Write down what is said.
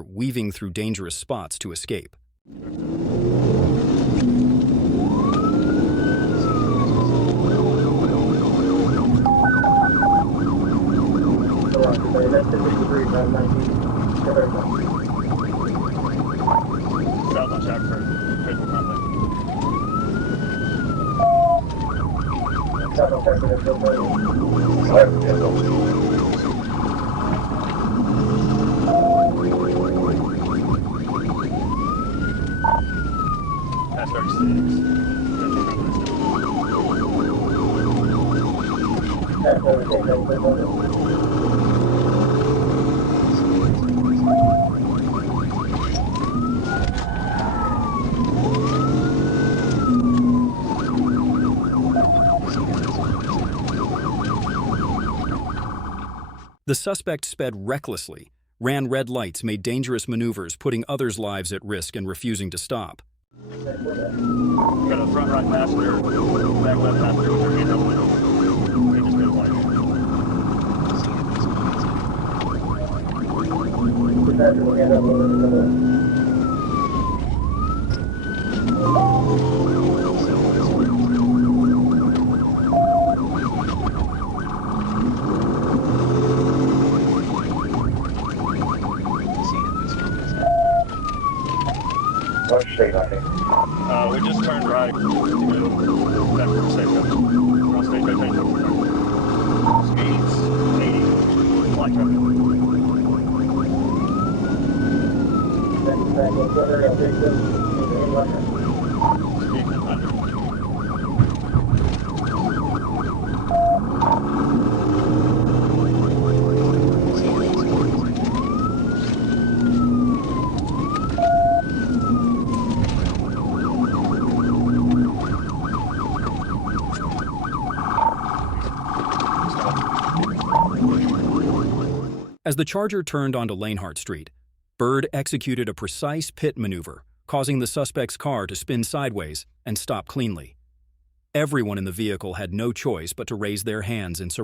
weaving through dangerous spots to escape. The suspect sped recklessly, ran red lights, made dangerous maneuvers, putting others' lives at risk and refusing to stop. Got a front right passenger, back left passenger with their hands out the window. They just go like What street, I think? we just turned right to go back to the station. We're on state station. Speeds 80, light As the Charger turned onto Lanehart Street, Bird executed a precise pit maneuver, causing the suspect's car to spin sideways and stop cleanly. Everyone in the vehicle had no choice but to raise their hands in surrender.